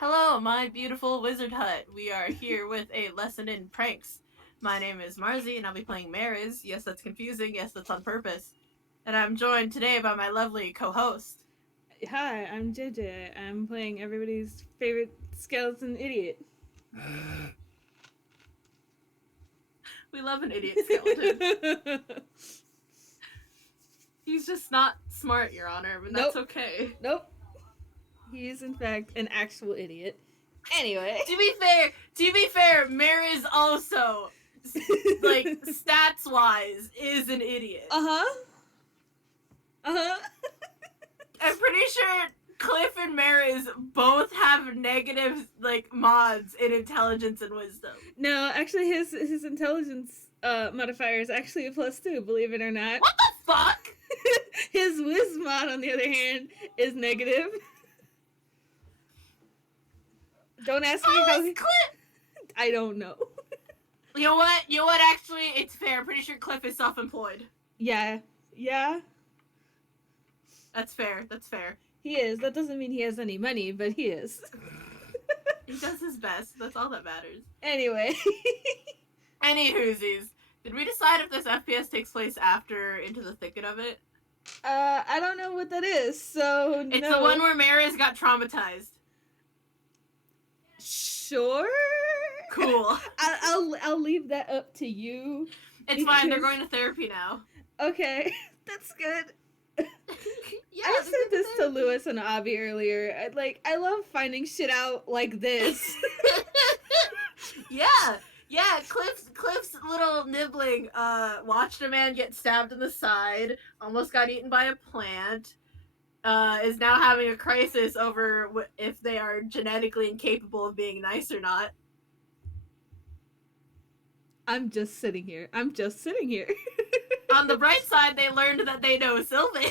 Hello, my beautiful wizard hut. We are here with a lesson in pranks. My name is Marzi, and I'll be playing Mariz. Yes, that's confusing. Yes, that's on purpose. And I'm joined today by my lovely co-host. Hi, I'm JayJay. I'm playing everybody's favorite skeleton idiot. We love an idiot skeleton. He's just not smart, Your Honor, but that's Nope. okay. Nope. He is in fact an actual idiot. Anyway. To be fair, Mariz also, like, stats-wise, is an idiot. Uh-huh. Uh-huh. I'm pretty sure Cliff and Mariz both have negative mods in intelligence and wisdom. No, actually his intelligence modifier is actually a +2, believe it or not. What the fuck? His whiz mod, on the other hand, is negative. Don't ask me how he... Cliff? I don't know. You know what? Actually, it's fair. I'm pretty sure Cliff is self-employed. Yeah. That's fair. He is. That doesn't mean he has any money, but he is. He does his best. That's all that matters. Anyway. Any whoosies. Did we decide if this FPS takes place after Into the Thicket of It? I don't know what that is, so It's no. the one where Mariz got traumatized. Sure. Cool. I'll leave that up to you. It's fine. They're going to therapy now. Okay, that's good. Yeah, I said this to Lewis and Avi earlier. I love finding shit out like this. Yeah. Cliff's little nibling. Watched a man get stabbed in the side. Almost got eaten by a plant. Is now having a crisis over if they are genetically incapable of being nice or not. I'm just sitting here. On the bright side, they learned that they know Sylvain.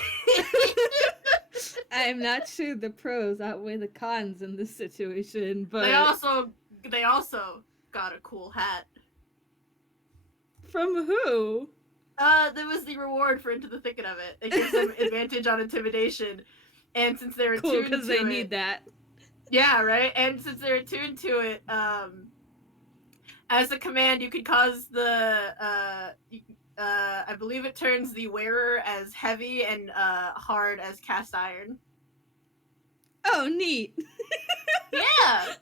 I'm not sure the pros outweigh the cons in this situation, but they also got a cool hat. From who? That was the reward for Into the Thicket of It. It gives them advantage on intimidation, and since they're cool, attuned to because they need that. Yeah, right. And since they're attuned to it, as a command, you could cause the I believe it turns the wearer as heavy and hard as cast iron. Oh, neat. Yeah.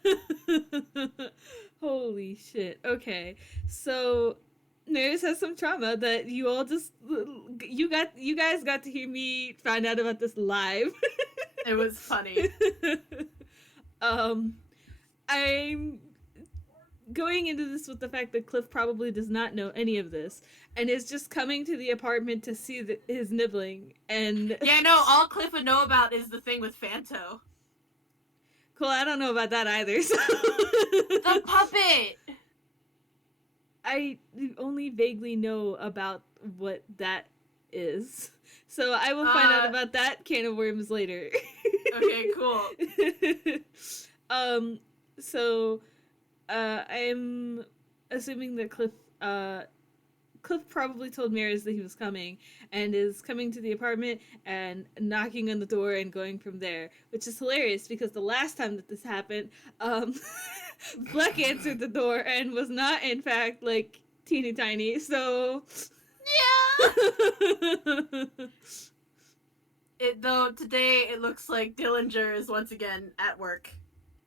Holy shit. Okay. So Mariz has some trauma that you all just you guys got to hear me find out about this live. It was funny. I'm going into this with the fact that Cliff probably does not know any of this and is just coming to the apartment to see his nibbling. And yeah, no, all Cliff would know about is the thing with Fanto. Cool, I don't know about that either. So. The puppet! I only vaguely know about what that is. So I will find out about that can of worms later. Okay, cool. So I'm assuming that Cliff probably told Mariz that he was coming and is coming to the apartment and knocking on the door and going from there, which is hilarious because the last time that this happened, Fleck answered the door and was not, in fact, like, teeny tiny, so... Yeah! Though today it looks like Dillinger is once again at work.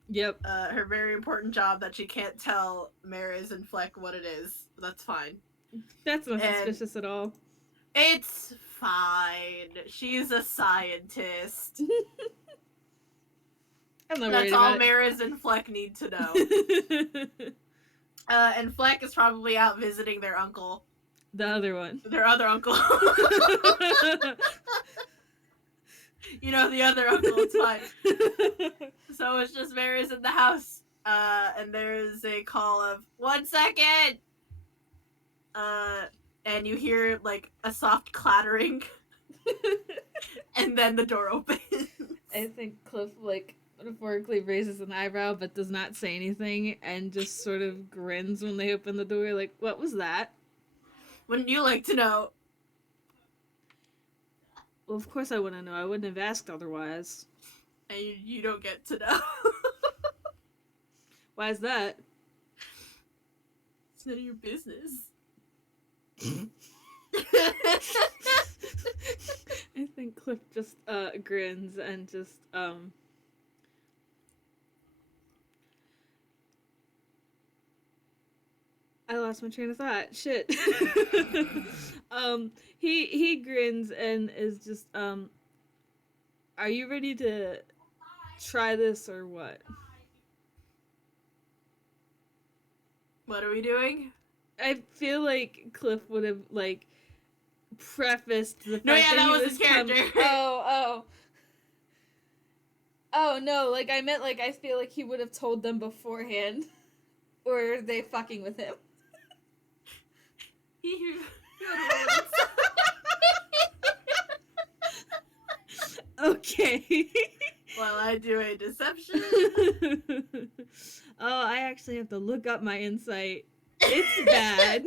Yep. Her very important job that she can't tell Mariz and Fleck what it is. But that's fine. That's not suspicious at all. It's fine. She's a scientist. I'm not That's all Mariz and Fleck need to know. And Fleck is probably out visiting their uncle. The other one. Their other uncle. You know, the other uncle, it's fine. So it's just Mariz in the house. And there's a call of, 1 second! And you hear, like, a soft clattering. And then the door opens. I think Cliff, like, metaphorically raises an eyebrow but does not say anything and just sort of grins when they open the door, like, what was that? Wouldn't you like to know? Well, of course I wouldn't know. I wouldn't have asked otherwise. And you don't get to know. Why is that? It's none of your business. I think Cliff just grins and just I lost my train of thought. Shit. He grins and is just are you ready to try this or what? What are we doing? I feel like Cliff would have like prefaced the fact that was his character. Oh no, like I meant like I feel like he would have told them beforehand. Or are they fucking with him? Okay. While I do a deception. Oh, I actually have to look up my insight. It's bad.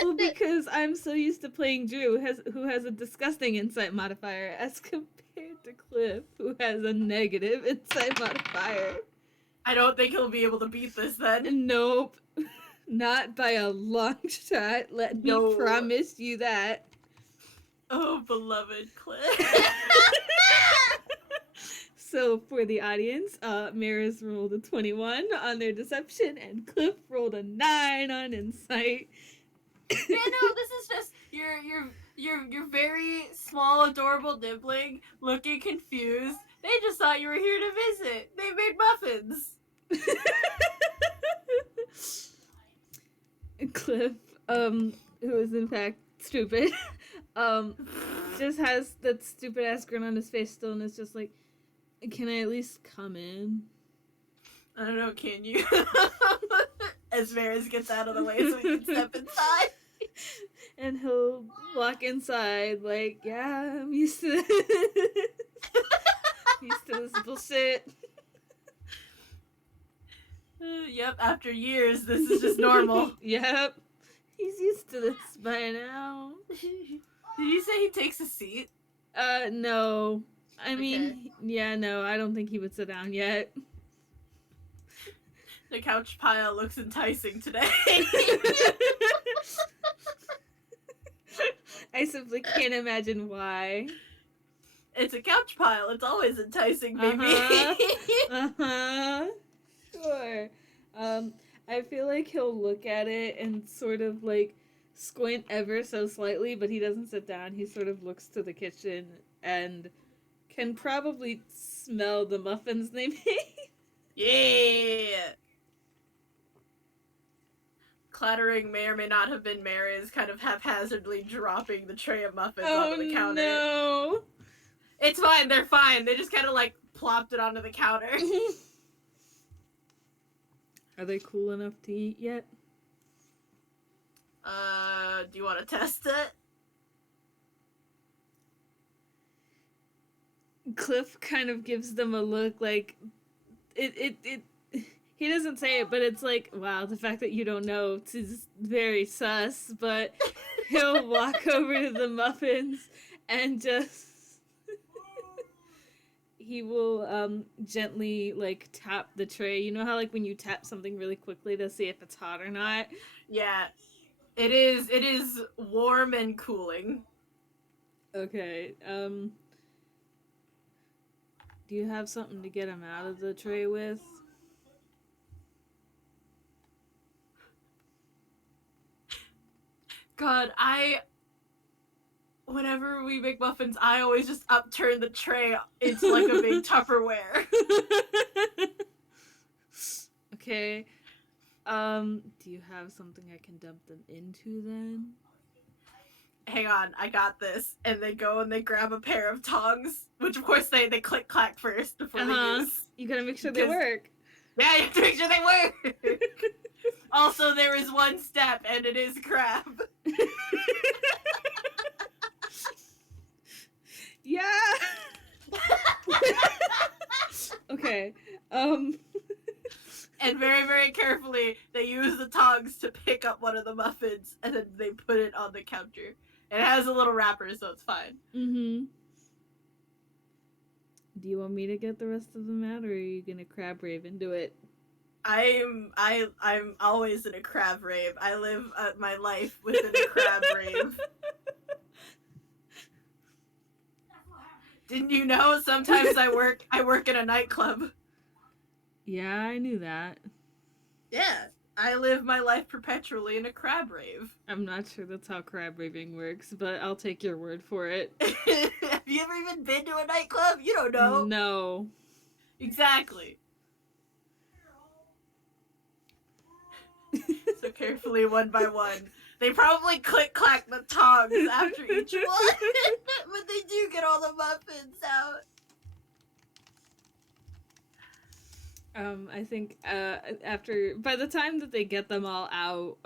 Well, because I'm so used to playing Drew, who has a disgusting insight modifier, as compared to Cliff, who has a negative insight modifier. I don't think he'll be able to beat this then. Nope. Not by a long shot. Let me promise you that. Oh, beloved Cliff. So for the audience, Mariz rolled a 21 on their deception, and Cliff rolled a 9 on insight. Yeah, no, this is just your very small, adorable nibling looking confused. They just thought you were here to visit. They made muffins. Cliff, who is in fact stupid, just has that stupid ass grin on his face still, and is just like, can I at least come in? I don't know, can you? As Mariz gets out of the way so he can step inside. And he'll walk inside like, yeah, I'm used to this. Used to this bullshit. Yep, after years, this is just normal. Yep. He's used to this by now. Did you say he takes a seat? No. I mean, yeah, no, I don't think he would sit down yet. The couch pile looks enticing today. I simply can't imagine why. It's a couch pile. It's always enticing, baby. Sure. I feel like he'll look at it and sort of like squint ever so slightly, but he doesn't sit down. He sort of looks to the kitchen and can probably smell the muffins they made. Yeah. Clattering may or may not have been Mariz kind of haphazardly dropping the tray of muffins onto the counter. No. It's fine, they're fine. They just kind of like plopped it onto the counter. Are they cool enough to eat yet? Do you want to test it? Cliff kind of gives them a look like it he doesn't say it, but it's like, wow, the fact that you don't know is very sus, but he'll walk over to the muffins and just he will gently like tap the tray. You know how like when you tap something really quickly to see if it's hot or not? Yeah. It is warm and cooling. Okay. Do you have something to get him out of the tray with? God, whenever we make muffins, I always just upturn the tray into like a big Tupperware. Okay. Do you have something I can dump them into then? Hang on, I got this. And they go and they grab a pair of tongs, which of course they click clack first before they use. You gotta make sure they work. Yeah, you have to make sure they work. Also, there is one step, and it is crab. Yeah. Okay. And very, very carefully, they use the tongs to pick up one of the muffins, and then they put it on the counter. It has a little wrapper, so it's fine. Mm-hmm. Do you want me to get the rest of them out, or are you gonna crab rave into it? I'm always in a crab rave. I live my life within a crab rave. Didn't you know? Sometimes I work in a nightclub. Yeah, I knew that. Yeah, I live my life perpetually in a crab rave. I'm not sure that's how crab raving works, but I'll take your word for it. Have you ever even been to a nightclub? You don't know. No. Exactly. So carefully, one by one. They probably click-clack the tongs after each one. But they do get all the muffins out. I think by the time that they get them all out,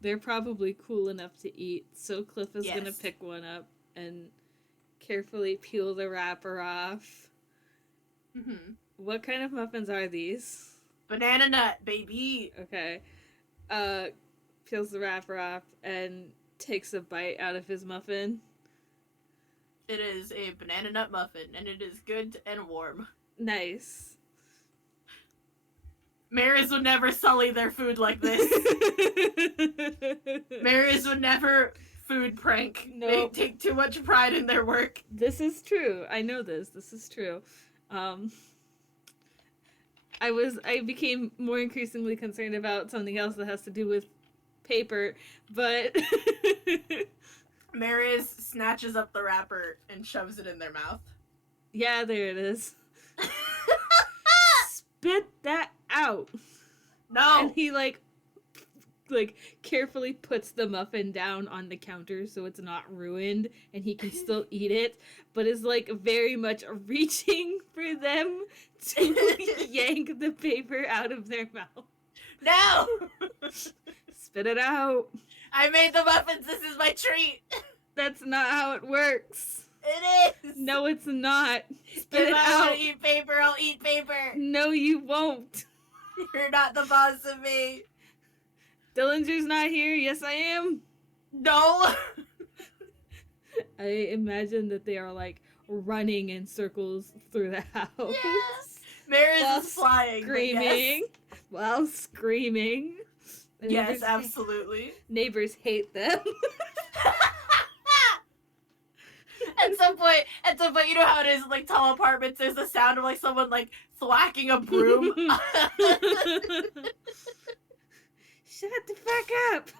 they're probably cool enough to eat. So Cliff is gonna pick one up and carefully peel the wrapper off. Mm-hmm. What kind of muffins are these? Banana nut, baby. Okay. Peels the wrapper off and takes a bite out of his muffin. It is a banana nut muffin, and it is good and warm. Nice. Mariz would never sully their food like this. Mariz would never food prank. Nope. They take too much pride in their work. This is true. I know this. This is true. I became more increasingly concerned about something else that has to do with paper, but Mariz snatches up the wrapper and shoves it in their mouth. Yeah, there it is. Spit that out. No. And he like carefully puts the muffin down on the counter so it's not ruined and he can still eat it, but is like very much reaching for them to yank the paper out of their mouth. No. Spit it out. I made the muffins. This is my treat. That's not how it works. It is. No, it's not. Spit If it I out. want to eat paper, I'll eat paper. No, you won't. You're not the boss of me. Dillinger's not here. Yes, I am. No. I imagine that they are like running in circles through the house. Yes. Mariz is flying. Screaming. Yes. While screaming. The Yes, absolutely. Neighbors hate them. At some point, you know how it is in like tall apartments. There's the sound of like someone like thwacking a broom. Shut the fuck up.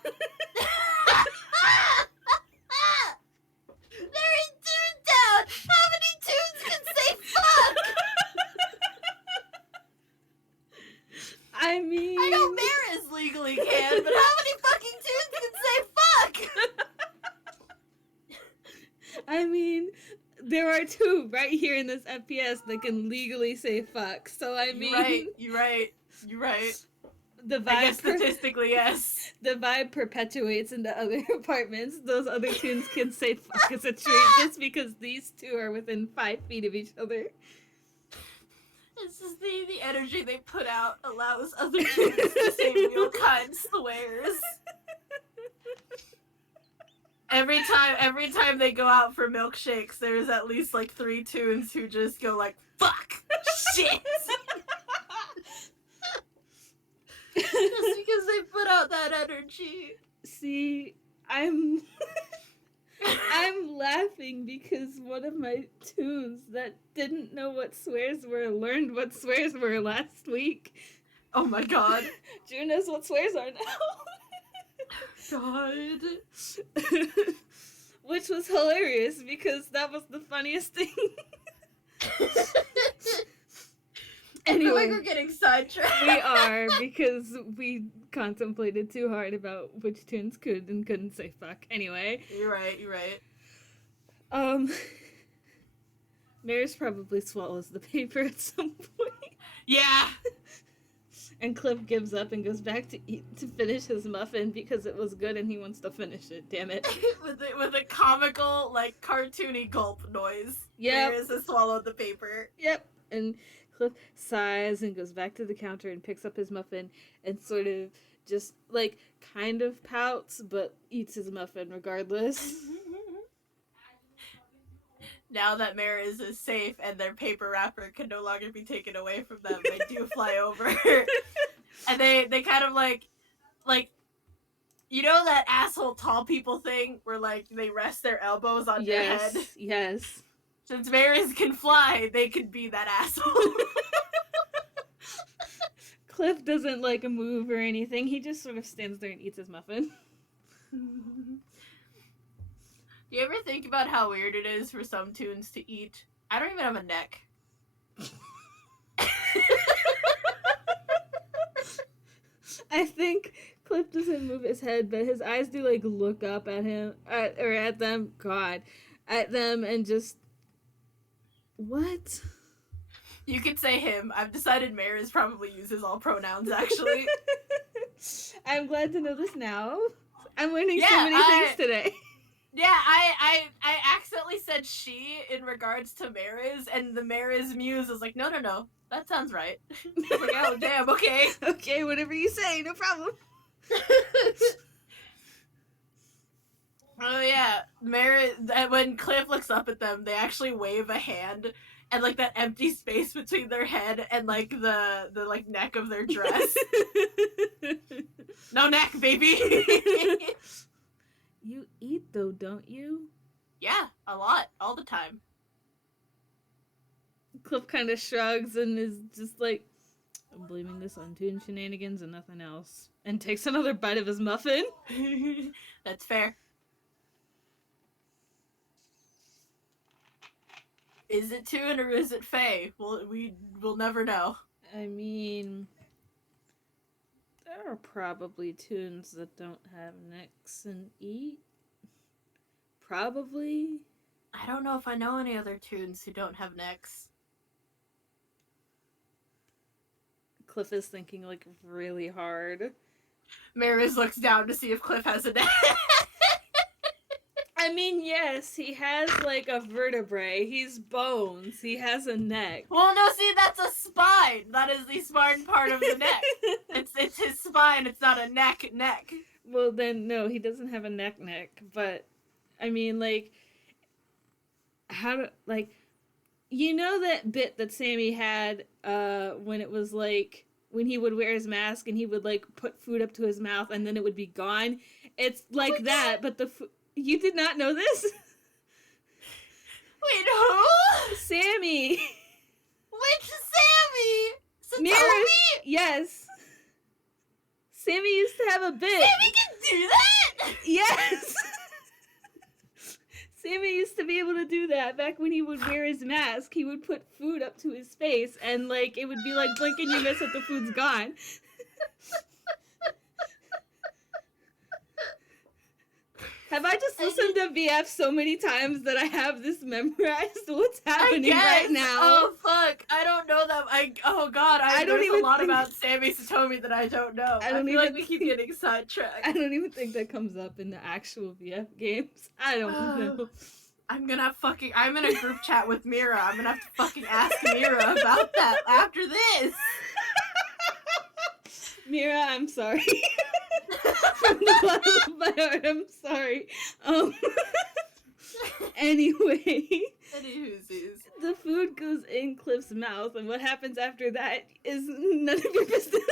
They're in Toontown. How many tunes can say fuck? I mean, I know Mariz legally can, but how many fucking tunes can say fuck? I mean, there are two right here in this FPS that can legally say fuck. So I mean, You're right. The vibe, I guess statistically, yes. The vibe perpetuates into other apartments. Those other tunes can say fuck as a treat just because these two are within 5 feet of each other. It's just the energy they put out allows other tunes to say real kind swears. Every time they go out for milkshakes, there's at least like 3 tunes who just go like, fuck, shit. Just because they put out that energy. See, I'm laughing because one of my tunes that didn't know what swears were learned what swears were last week. Oh my god. Drew knows what swears are now. God. Which was hilarious because that was the funniest thing. Anyway, I feel like Anyway, we're getting sidetracked. we are because we contemplated too hard about which tunes could and couldn't say fuck. Anyway. You're right. Mariz probably swallows the paper at some point. Yeah. And Cliff gives up and goes back to finish his muffin because it was good and he wants to finish it. Damn it! with a comical, like cartoony gulp noise. Yep. Mariz has swallowed the paper. Yep. And Cliff sighs and goes back to the counter and picks up his muffin and sort of just like kind of pouts but eats his muffin regardless. Now that Mariz is safe and their paper wrapper can no longer be taken away from them, they do fly over And they kind of like you know that asshole tall people thing where like they rest their elbows on your head? Yes. Since Mariz can fly, they could be that asshole. Cliff doesn't like move or anything. He just sort of stands there and eats his muffin. You ever think about how weird it is for some tunes to eat? I don't even have a neck. I think Cliff doesn't move his head, but his eyes do like look up at him or at them. God, at them and just what? You could say him. I've decided Mariz probably uses all pronouns. Actually, I'm glad to know this now. I'm learning so many things today. Yeah, I accidentally said she in regards to Mariz, and the Mariz muse was like, no, that sounds right. I was like, oh damn, okay. Okay, whatever you say, no problem. Oh yeah, Mariz. When Cliff looks up at them, they actually wave a hand, and like that empty space between their head and like the like neck of their dress. No neck, baby. You eat though, don't you? Yeah, a lot, all the time. Cliff kind of shrugs and is just like, I'm blaming this on Toon shenanigans and nothing else. And takes another bite of his muffin. That's fair. Is it Toon or is it Faye? We'll never know. I mean, there are probably Toons that don't have necks and eat. Probably. I don't know if I know any other Toons who don't have necks. Cliff is thinking like really hard. Mariz looks down to see if Cliff has a neck. I mean, yes, he has like a vertebrae. He's bones. He has a neck. Well, no, see, that's a spine. That is the spine part of the neck. It's his spine. It's not a neck. Well, then no, he doesn't have a neck. But I mean, like, how do like, you know that bit that Sammy had when it was like when he would wear his mask and he would like put food up to his mouth and then it would be gone. It's like that, but you did not know this? Wait, who? Sammy. Which Sammy? Mariz. Yes. Sammy used to have a bit. Sammy can do that? Yes. Sammy used to be able to do that back when he would wear his mask. He would put food up to his face and like it would be like blink and you miss it, the food's gone. Have I just listened to VF so many times that I have this memorized? What's happening right now? Oh fuck! I don't know that. Oh god! I don't there's even a lot think... about Sammy Satomi that I don't know. I feel like we keep getting sidetracked. I don't even think that comes up in the actual VF games. I don't know. I'm in a group chat with Mira. I'm gonna have to fucking ask Mira about that after this. Mira, I'm sorry. From the bottom of my heart, I'm sorry. Anyway, the food goes in Cliff's mouth, and what happens after that is none of your business.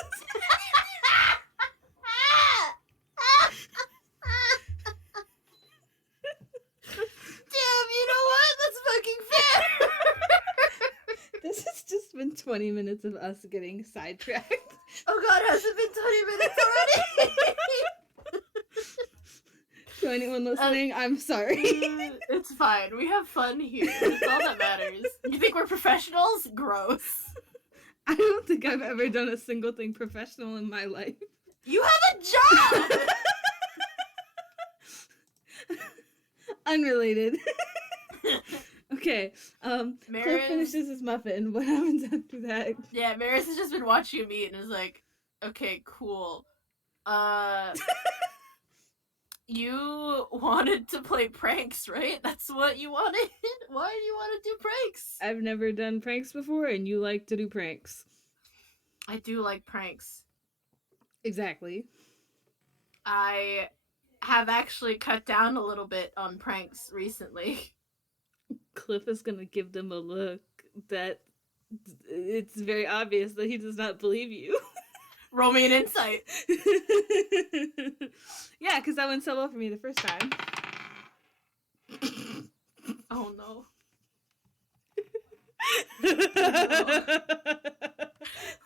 Damn, you know what? That's fucking fair. This has just been 20 minutes of us getting sidetracked. Oh god, has it been 20 minutes already? To anyone listening, I'm sorry. It's fine. We have fun here. That's all that matters. You think we're professionals? Gross. I don't think I've ever done a single thing professional in my life. You have a job! Unrelated. Okay, Cliff finishes his muffin. What happens after that? Yeah, Mariz has just been watching him eat and is like, okay, cool. You wanted to play pranks, right? That's what you wanted? Why do you want to do pranks? I've never done pranks before, and you like to do pranks. I do like pranks. Exactly. I have actually cut down a little bit on pranks recently. Cliff is gonna give them a look that it's very obvious that he does not believe you. Roll me an insight. Yeah, because that went so well for me the first time. Oh no.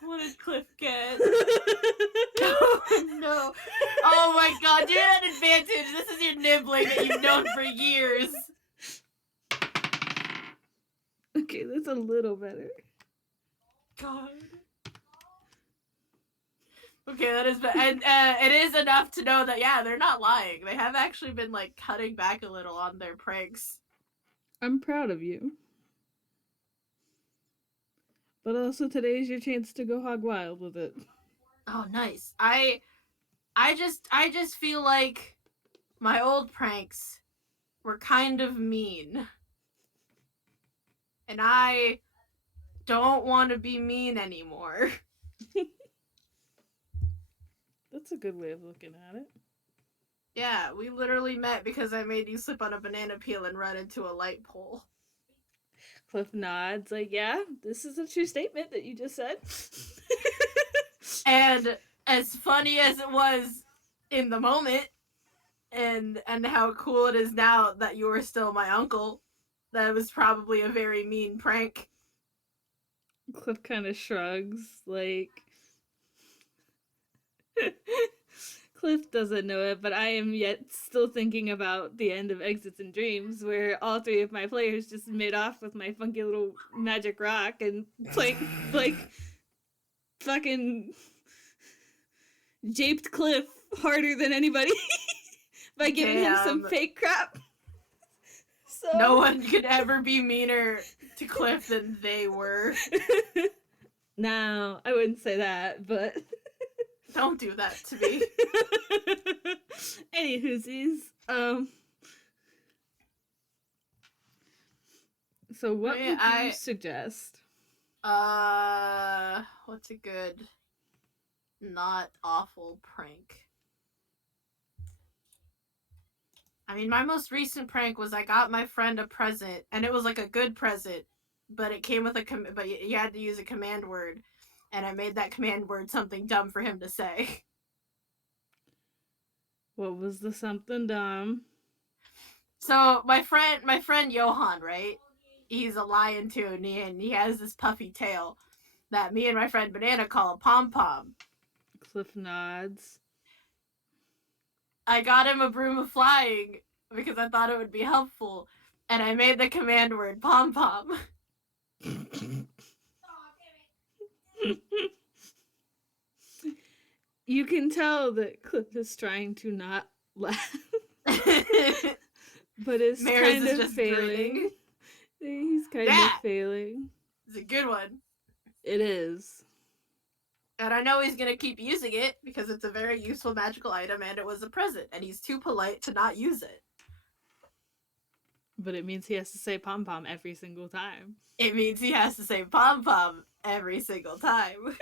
What did Cliff get? Oh no. Oh my god, you're at an advantage. This is your nibbling that you've known for years. Okay, that's a little better. God. Okay, that is, and it is enough to know that, yeah, they're not lying. They have actually been, like, cutting back a little on their pranks. I'm proud of you. But also today's your chance to go hog wild with it. Oh, nice. I just feel like my old pranks were kind of mean. And I don't want to be mean anymore. That's a good way of looking at it. Yeah, we literally met because I made you slip on a banana peel and run into a light pole. Cliff nods, like, yeah, this is a true statement that you just said. And as funny as it was in the moment, and how cool it is now that you are still my uncle, that was probably a very mean prank. Cliff kind of shrugs, like... Cliff doesn't know it, but I am yet still thinking about the end of Exits and Dreams, where all three of my players just made off with my funky little magic rock and like fucking japed Cliff harder than anybody by giving him some fake crap. So no one could ever be meaner to Cliff than they were. No, I wouldn't say that, but don't do that to me. Any whoosies. So what would you suggest? What's a good, not awful prank? I mean, my most recent prank was I got my friend a present, and it was like a good present, but it came with but you had to use a command word, and I made that command word something dumb for him to say. What was the something dumb? So my friend Johan, right? He's a lion too, and he has this puffy tail that me and my friend Banana call a pom-pom. Cliff nods. I got him a broom of flying because I thought it would be helpful, and I made the command word pom-pom. You can tell that Cliff is trying to not laugh. But it's Mariz kind is of just failing. grinning. He's kind of failing. It's a good one. It is. And I know he's going to keep using it because it's a very useful magical item and it was a present. And he's too polite to not use it. But it means he has to say pom-pom every single time. It means he has to say pom-pom every single time.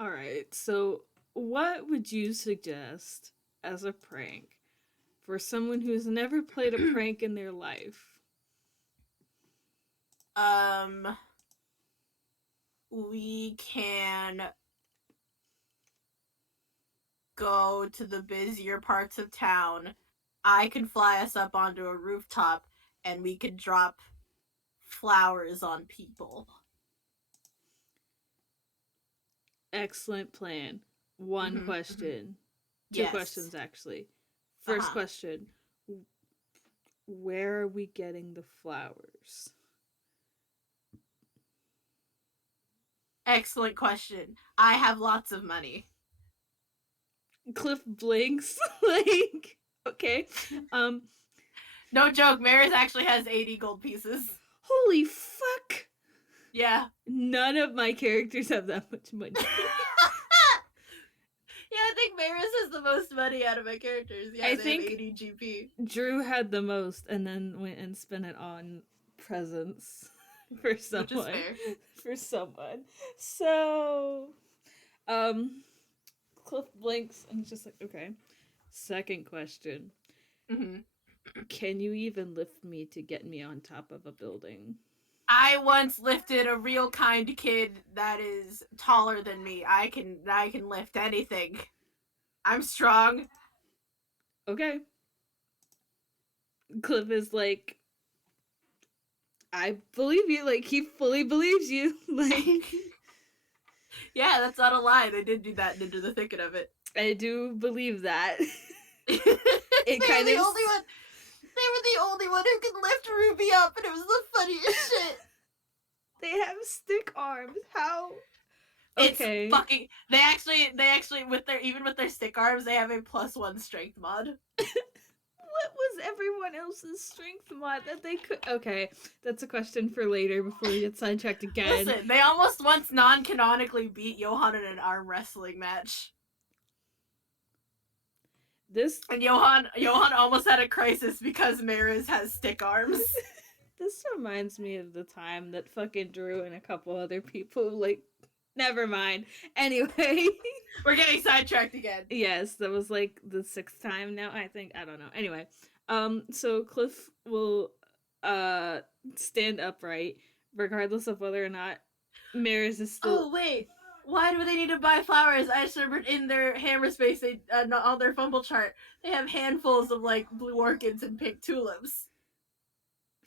Alright, so what would you suggest as a prank for someone who's never played a prank in their life? We can go to the busier parts of town. I can fly us up onto a rooftop and we could drop flowers on people. Excellent plan. One question. Two questions, actually. First question. Where are we getting the flowers? Excellent question. I have lots of money. Cliff blinks. Like, okay. No joke, Mariz actually has 80 gold pieces. Holy fuck! Yeah. None of my characters have that much money. Yeah, I think Mariz has the most money out of my characters. Yeah, I think 80 GP. Drew had the most and then went and spent it on presents for someone. Which is fair. For someone. So, Cliff blinks and he's just like, okay. Second question. Can you even lift me to get me on top of a building? I once lifted a real kind kid that is taller than me. I can lift anything. I'm strong. Okay. Cliff is like, I believe you. Like, he fully believes you. Like, Yeah, that's not a lie. They did do that into the thicket of it. I do believe that. They It were kind the of. only one. They were the only one who could lift Ruby up, and it was the funniest shit. They have stick arms. How? Okay. It's fucking. They actually with their stick arms, they have a +1 strength mod. What was everyone else's strength mod that they could? Okay, that's a question for later before we get sidetracked again. Listen, they almost once non-canonically beat Johan in an arm wrestling match. And Johan almost had a crisis because Mariz has stick arms. This reminds me of the time that fucking Drew and a couple other people, like, never mind. Anyway. We're getting sidetracked again. Yes, that was like the 6th time now, I think. I don't know. Anyway, so Cliff will stand upright regardless of whether or not Mariz is still. Oh wait, why do they need to buy flowers? I just remembered in their hammer space, they on their fumble chart, they have handfuls of like blue orchids and pink tulips.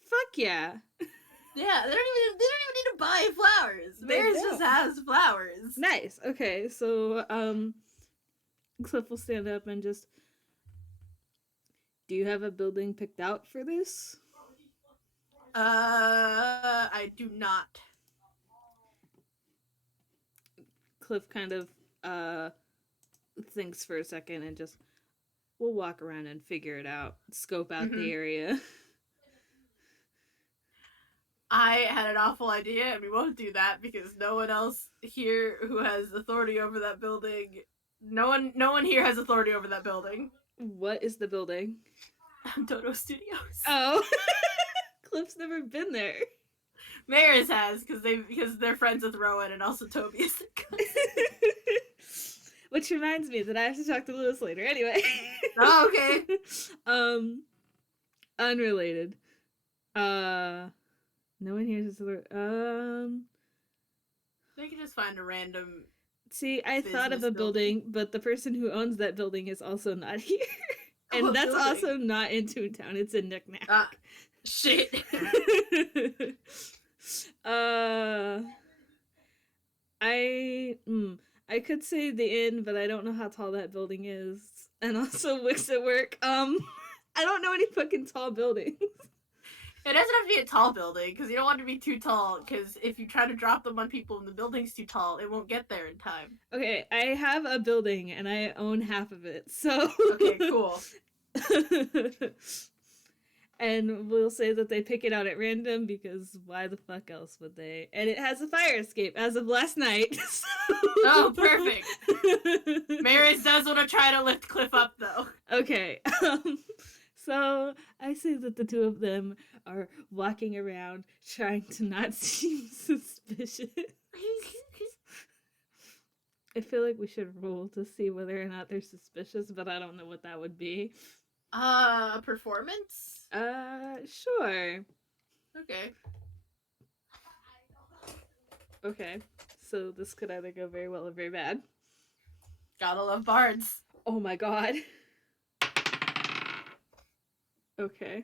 Fuck yeah. Yeah, they don't even need to buy flowers. Mariz just has flowers. Nice. Okay, so Cliff will stand up and just. Do you have a building picked out for this? I do not. Cliff kind of thinks for a second and just. We'll walk around and figure it out. Scope out the area. I had an awful idea, and we won't do that because no one else here who has authority over that building. No one here has authority over that building. What is the building? Dodo Studios. Oh, Cliff's never been there. Mariz has because they're friends with Rowan and also Toby is their cousin. Which reminds me that I have to talk to Lewis later. Anyway. Oh, okay. Unrelated. No one here is They can just find a random. See, I thought of a building, but the person who owns that building is also not here. And that's building? Also not in Toontown. It's in Knick-Knack. Shit. I could say the inn, but I don't know how tall that building is. And also Wicks at work. I don't know any fucking tall buildings. It doesn't have to be a tall building, because you don't want it to be too tall, because if you try to drop them on people and the building's too tall, it won't get there in time. Okay, I have a building, and I own half of it, so... Okay, cool. And we'll say that they pick it out at random, because why the fuck else would they? And it has a fire escape, as of last night, so... Oh, perfect! Mariz does want to try to lift Cliff up, though. Okay, so I say that the two of them are walking around trying to not seem suspicious. I feel like we should roll to see whether or not they're suspicious, but I don't know what that would be. Performance? Sure. Okay. Okay, so this could either go very well or very bad. Gotta love bards. Oh my god. Okay.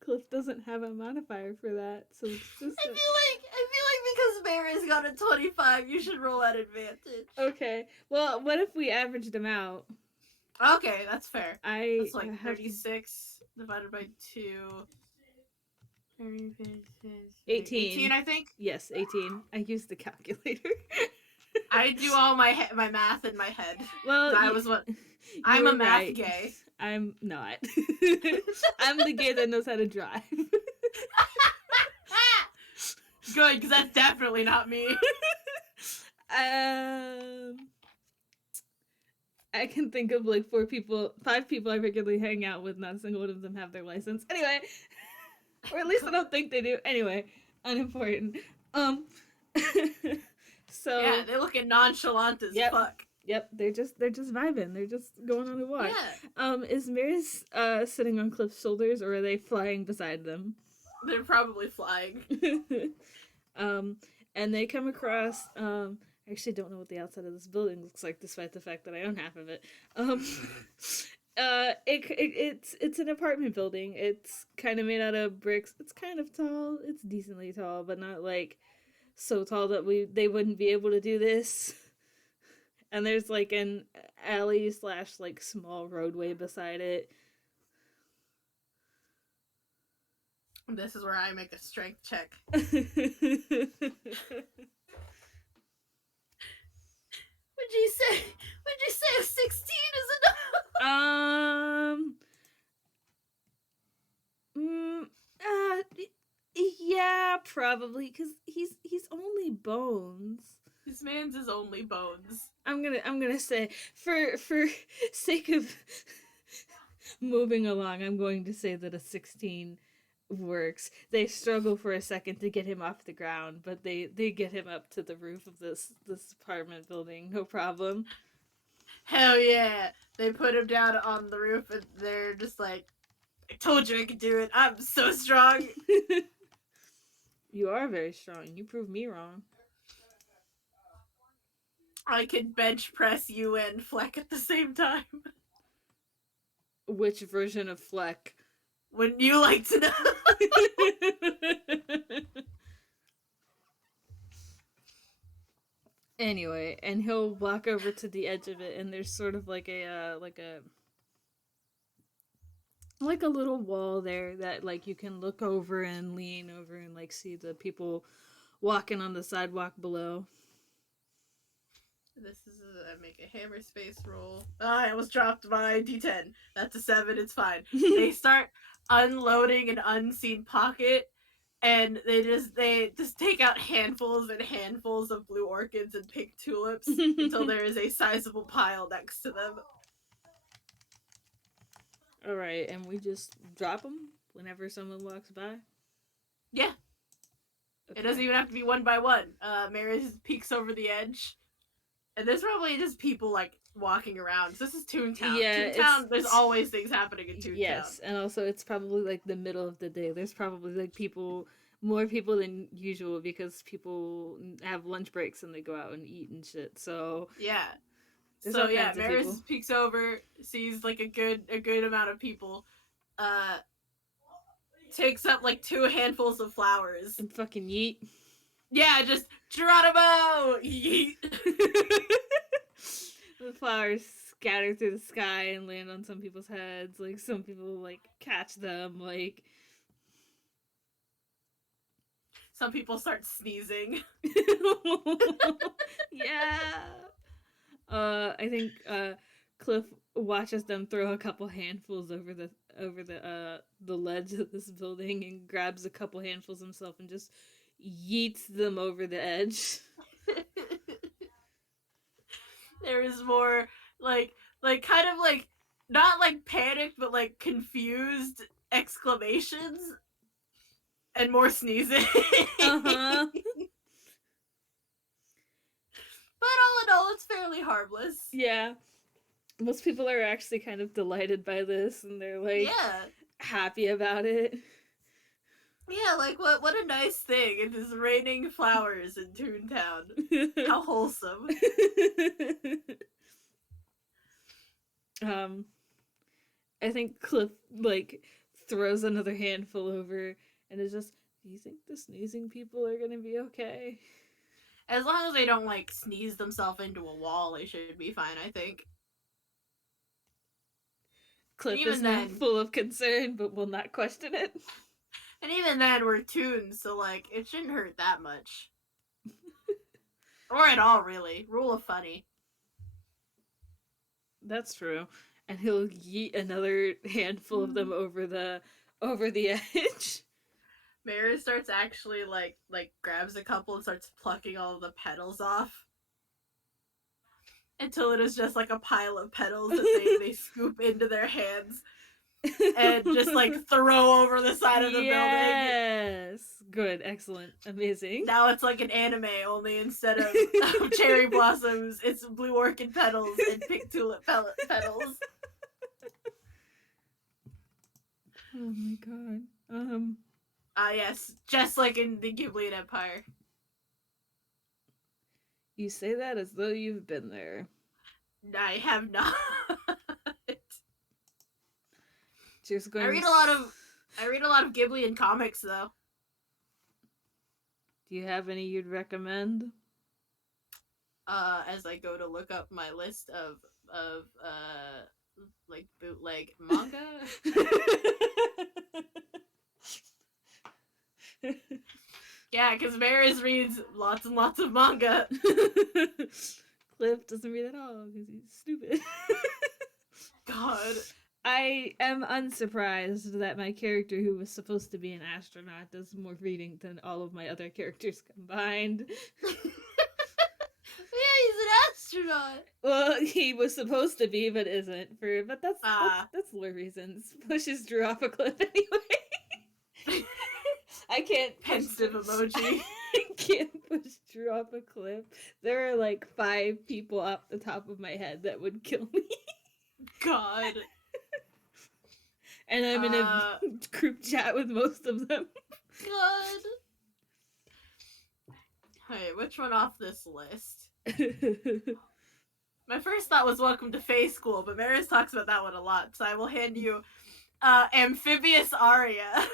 Cliff doesn't have a modifier for that, so it's just. I feel like because Mariz got a 25, you should roll at advantage. Okay. Well, what if we averaged them out? Okay, that's fair. That's like 36 divided by 2. 18, I think. Yes, 18. I used the calculator. I do all my math in my head. Well, I'm a math gay. I'm not. I'm the gay that knows how to drive. Good, because that's definitely not me. I can think of like 5 people I regularly hang out with. Not a single one of them have their license. Anyway, or at least I don't think they do. Anyway, unimportant. So yeah, they look nonchalant as fuck. Yep, they're just vibing. They're just going on a walk. Yeah. Is Mariz sitting on Cliff's shoulders, or are they flying beside them? They're probably flying. um, and they come across. I actually don't know what the outside of this building looks like, despite the fact that I own half of it. It's an apartment building. It's kind of made out of bricks. It's kind of tall. It's decently tall, but not like so tall that they wouldn't be able to do this. And there's like an alley slash like small roadway beside it. This is where I make a strength check. Would you say a 16 is enough? Yeah, probably, because he's only bones. This man's is only bones. I'm gonna say for sake of moving along, I'm going to say that a 16 works. They struggle for a second to get him off the ground, but they get him up to the roof of this apartment building, no problem. Hell yeah! They put him down on the roof, and they're just like, "I told you I could do it. I'm so strong." You are very strong. You proved me wrong. I can bench press you and Fleck at the same time. Which version of Fleck? Wouldn't you like to know? Anyway, and he'll walk over to the edge of it, and there's sort of like a little wall there that like you can look over and lean over and like see the people walking on the sidewalk below. This is I make a hammer space roll. I almost dropped my d10. That's a 7. It's fine. They start unloading an unseen pocket, and they just take out handfuls and handfuls of blue orchids and pink tulips until there is a sizable pile next to them. All right, and we just drop them whenever someone walks by? Yeah. Okay. It doesn't even have to be one by one. Mariz peeks over the edge, and there's probably just people like walking around. So this is Toontown. Yeah, Toontown, there's always things happening in Toontown. Yes, and also it's probably like the middle of the day. There's probably like more people than usual because people have lunch breaks and they go out and eat and shit. So yeah. So yeah, Mariz peeks over, sees like a good amount of people, takes up like 2 handfuls of flowers and fucking yeet. Yeah, just Geronimo yeet. The flowers scatter through the sky and land on some people's heads. Like some people like catch them. Like some people start sneezing. Yeah. I think Cliff watches them throw a couple handfuls over the ledge of this building and grabs a couple handfuls himself and just yeets them over the edge. There is more like kind of like not like panicked but like confused exclamations and more sneezing. Uh-huh. But all in all, it's fairly harmless. Yeah. Most people are actually kind of delighted by this, and they're like happy about it. Yeah, like what a nice thing. It is raining flowers in Toontown. How wholesome. I think Cliff like throws another handful over and is just, do you think the sneezing people are gonna be okay? As long as they don't like sneeze themselves into a wall, they should be fine, I think. Cliff is now full of concern, but will not question it. And even then, we're Toons, so like it shouldn't hurt that much, or at all, really. Rule of funny. That's true. And he'll yeet another handful of them over the edge. Mariz starts actually like grabs a couple and starts plucking all of the petals off until it is just like a pile of petals that they scoop into their hands. and just like throw over the side of the building. Yes. Good. Excellent. Amazing. Now it's like an anime, only instead of cherry blossoms, it's blue orchid petals and pink tulip petals. Oh my god. Yes, just like in the Ghibli Empire. You say that as though you've been there. I have not. Just going I read a lot of Ghibli in comics though. Do you have any you'd recommend? As I go to look up my list of like bootleg manga. Yeah, because Mariz reads lots and lots of manga. Cliff doesn't read at all because he's stupid. God. I am unsurprised that my character, who was supposed to be an astronaut, does more reading than all of my other characters combined. Yeah, he's an astronaut. Well, he was supposed to be, but isn't. But that's lore reasons. Pushes Drew off a cliff anyway. I can't pensive emoji. I can't push Drew off a cliff. There are like 5 people off the top of my head that would kill me. God. And I'm in a group chat with most of them. God. Hey, which one off this list? My first thought was Welcome to Fae School, but Mariz talks about that one a lot, so I will hand you Amphibious Aria.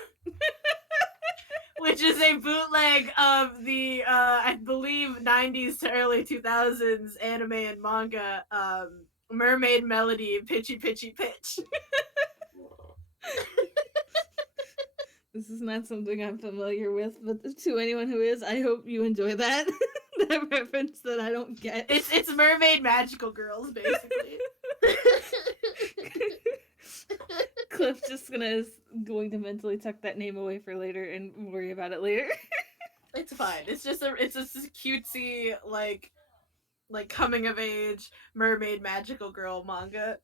Which is a bootleg of the, I believe, 90s to early 2000s anime and manga, Mermaid Melody, Pitchy Pitchy Pitch. This is not something I'm familiar with, but to anyone who is, I hope you enjoy that. That reference that I don't get. It's mermaid magical girls, basically. Cliff just going to mentally tuck that name away for later and worry about it later. It's fine. It's just a cutesy like coming of age mermaid magical girl manga.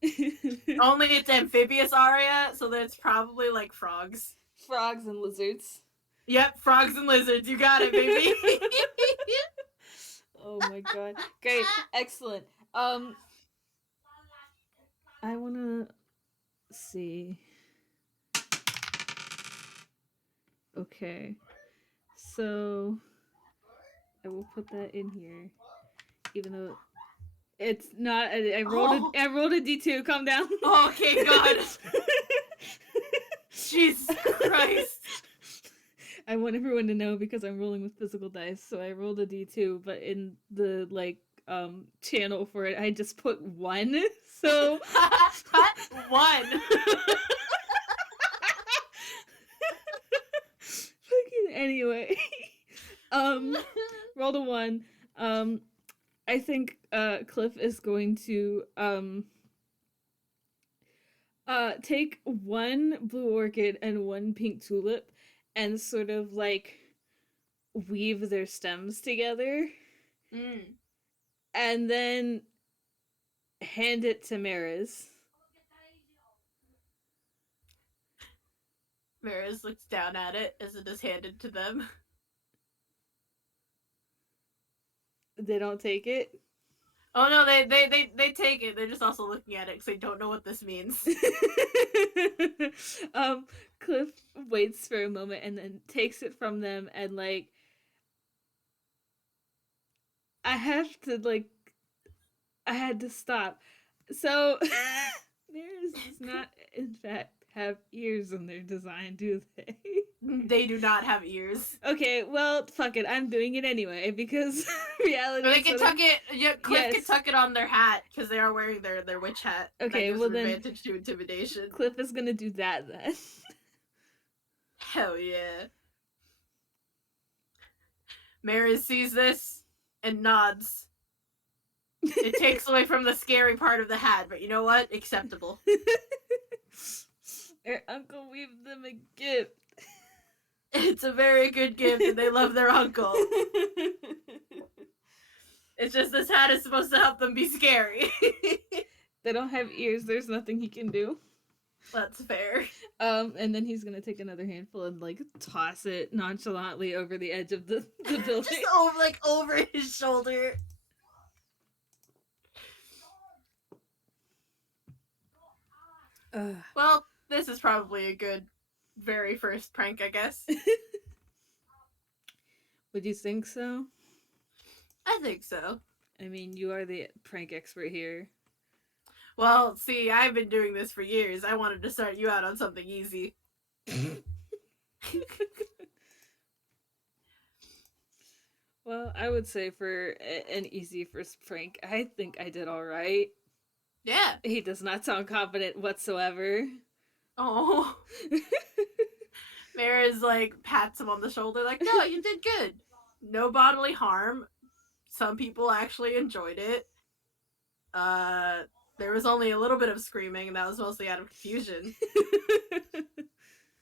Only it's amphibious aria, so that it's probably like frogs. Frogs and lizards. Yep, frogs and lizards. You got it, baby. Oh my god. Great. Excellent. I wanna see. Okay. So I will put that in here. Even though it's not I rolled a D2, calm down. Oh, okay, God. Jesus Christ. I want everyone to know because I'm rolling with physical dice, so I rolled a D2, but in the channel for it I just put 1. So 1. Anyway. Rolled a 1. I think Cliff is going to take 1 blue orchid and 1 pink tulip and sort of weave their stems together. And then hand it to Mariz. Mariz looks down at it as it is handed to them. They don't take it? Oh no, they take it. They're just also looking at it because they don't know what this means. Cliff waits for a moment and then takes it from them and I had to stop. So Mariz does not in fact have ears in their design, do they? They do not have ears. Okay, well, fuck it. I'm doing it anyway because reality. But they can tuck it. Yeah, Cliff can tuck it on their hat because they are wearing their witch hat. Okay, well then advantage to intimidation. Cliff is gonna do that then. Hell yeah. Mariz sees this and nods. It takes away from the scary part of the hat, but you know what? Acceptable. Their uncle weaved them a gift. It's a very good gift, and they love their uncle. It's just this hat is supposed to help them be scary. They don't have ears. There's nothing he can do. That's fair. And then he's gonna take another handful and like toss it nonchalantly over the edge of the building. Just over his shoulder. Well, this is probably a good very first prank, I guess. Would you think so? I think so. I mean, you are the prank expert here. Well, see, I've been doing this for years. I wanted to start you out on something easy. Well, I would say for an easy first prank, I think I did all right. Yeah. He does not sound confident whatsoever. Oh. Mariz, like, pats him on the shoulder, like, no, you did good. No bodily harm. Some people actually enjoyed it. There was only a little bit of screaming, and that was mostly out of confusion.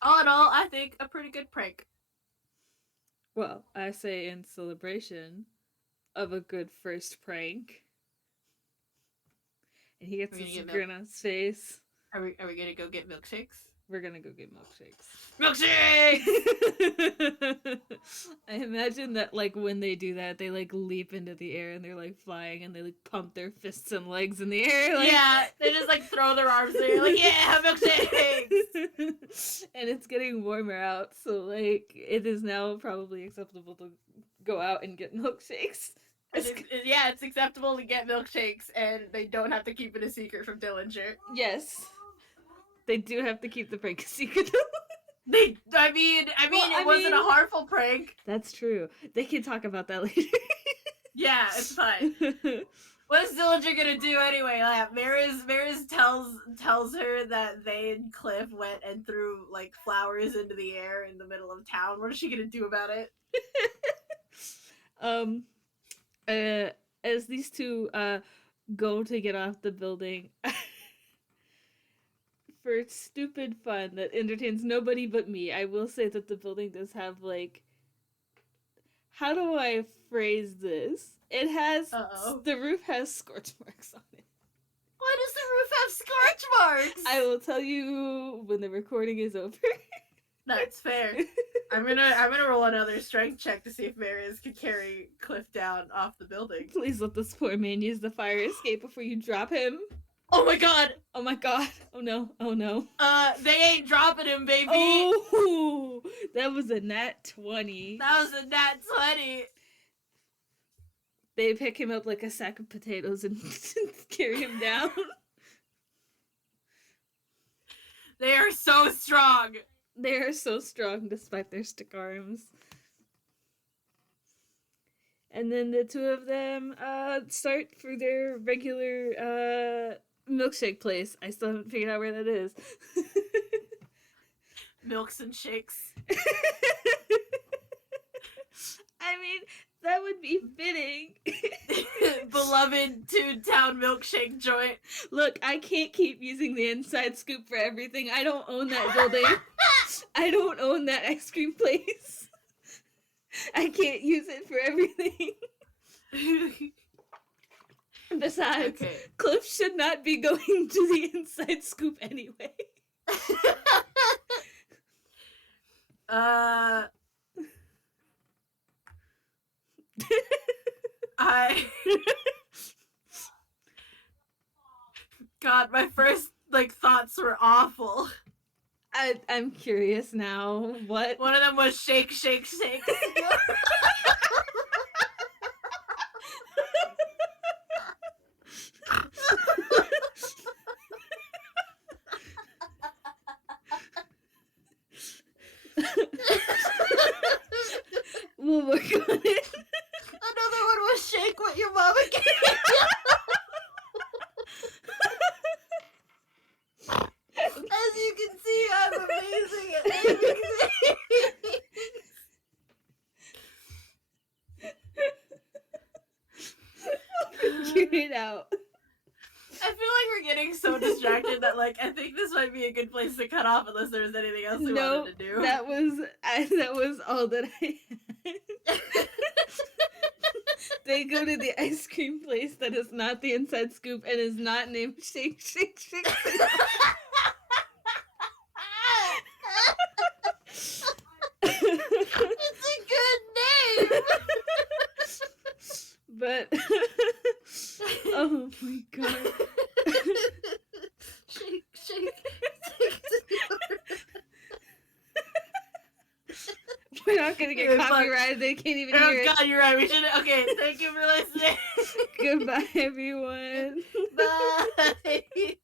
All in all, I think a pretty good prank. Well, I say in celebration of a good first prank. And he gets this grin on his face. Are we gonna go get milkshakes? We're gonna go get milkshakes. Milkshakes! I imagine that, like, when they do that, they, like, leap into the air and they're, like, flying and they, like, pump their fists and legs in the air. Like... Yeah, they just, like, throw their arms there, like, yeah, milkshakes! And it's getting warmer out, so, like, it is now probably acceptable to go out and get milkshakes. It's acceptable to get milkshakes, and they don't have to keep it a secret from Dillinger. Yes. They do have to keep the prank a secret. It wasn't a harmful prank. That's true. They can talk about that later. Yeah, it's fine. What is Dillinger gonna do anyway? Like, Mariz tells her that they and Cliff went and threw, like, flowers into the air in the middle of town. What is she gonna do about it? As these two go to get off the building for stupid fun that entertains nobody but me, I will say that the building does have, like, how do I phrase this? It has the roof has scorch marks on it. Why does the roof have scorch marks? I will tell you when the recording is over. That's fair. I'm gonna roll another strength check to see if Mariz can carry Cliff down off the building. Please let this poor man use the fire escape before you drop him. Oh my god! Oh my god! Oh no! Oh no! They ain't dropping him, baby! Oh! That was a nat 20. That was a nat 20! They pick him up like a sack of potatoes and carry him down. They are so strong! They are so strong despite their stick arms. And then the two of them start for their regular milkshake place. I still haven't figured out where that is. Milks and shakes. I mean, that would be fitting. Beloved Toontown milkshake joint. Look, I can't keep using the inside scoop for everything. I don't own that building. I don't own that ice cream place. I can't use it for everything. Besides, Cliff should not be going to the inside scoop anyway. God, my first, like, thoughts were awful. I'm curious now. What? One of them was shake, shake, shake. We'll work on it. Another one was shake what your mama gave you. As you can see, I'm amazing at naming things. Figure it out. I feel like we're getting so distracted that, like, I think this might be a good place to cut off unless there's anything else we wanted to do. That was all that I had. They go to the ice cream place that is not the inside scoop and is not named Shake Shake Shake. We're not gonna get copyrighted. They can't even Oh hear it. God, you're right. We should. Okay, thank you for listening. Goodbye, everyone. Bye.